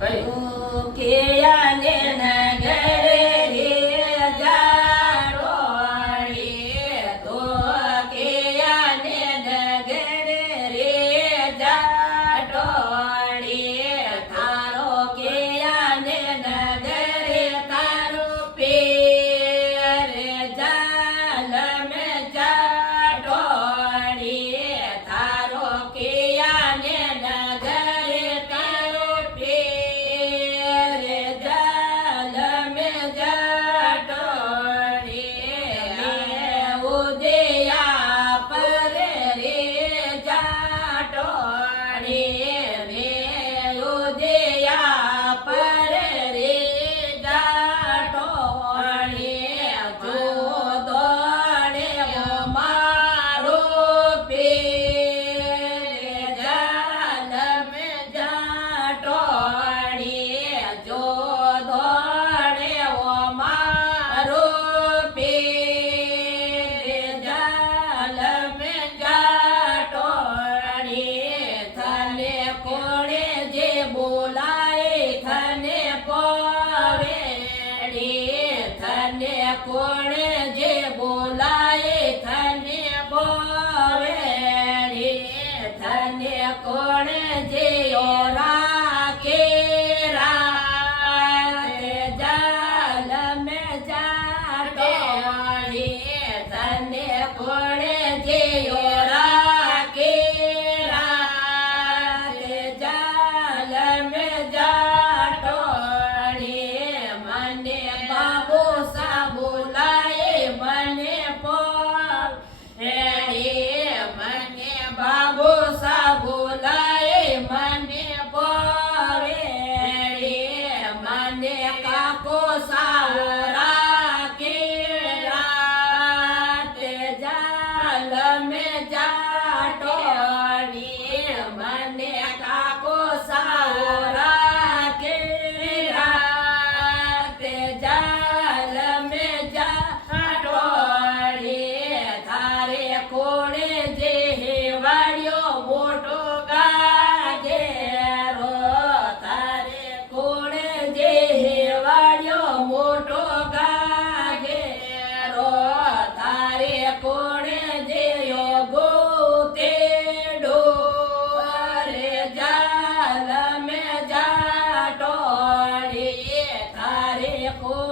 કઈ કેયાને નગરે રે જાડોળી તો કેયાને નગરે રે જાડોળી તારો કેયાને નગરે તારો પેર જાલ મે જાડોળી તારો કેયાને નગરે તારો પેર જાલ મે જાડોળી ઉદયા પર રે જાડોળી ઉદયા પર રે જાડોળી જો દોડે મારો પેર જાલ મે જાડોળી જો દોડે મારો પેર જાલ મે જાડોળી થને કોણે જે બોલાય થને પોવેડી થને કોણે જે બોલાય થને પોવેડી થને કોણે જે રાખે રાતે જાલ મે જાડોળી તને કોણે જે રાખે રાતે જાલ મે જાડોળી મને બાબો સા બોલાય મને મને બાબો સા બોલાય મને મને કાકો સા રાખે રાતે જાલ મે જાડોળી મને કાકો સા રાખે રાતે જાલ મે જાડોળી તારે કોણે જે હેવાડ્યો મોટો ગાજેરો તારે કોણે જે હેવાડ્યો મોટો ગાજેરો તારે કોણે જે યોગો તેડો રે જાલ મે જાડોળી તારે કોણે